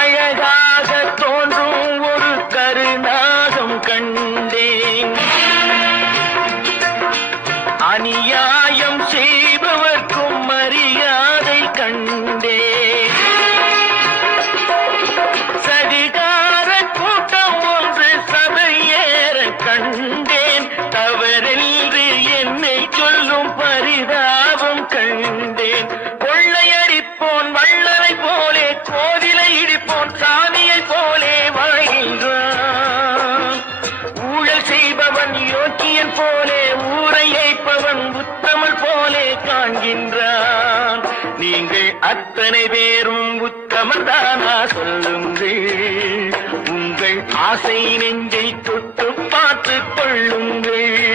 அழகாக தோன்றும் ஒரு கருநாகம் கண்டேன். அநியாயம் செய்பவர்க்கும் மரியாதை கண்டேன். சதிகார கூட்டம் ஒன்று சபையேற கண்டேன். தவறென்று என்னை சொல்லும் பரிதாபம் கண்டேன். கொள்ளையடிப்போன் வள்ளலை போலே, கோவிலை இடிப்போன் சாமியை போலே வாழ்கின்றான். ஊழல் செய்பவன் யோக்கியன் போலே, ஊரை ஏய்ப்பவன் உத்தமல் போலே காண்கின்றான். நீங்கள் அத்தனை பேரும் உத்தமன் தானா சொல்லுங்கள். உங்கள் ஆசை நெஞ்சை தொட்டு பார்த்துக் கொள்ளுங்கள்.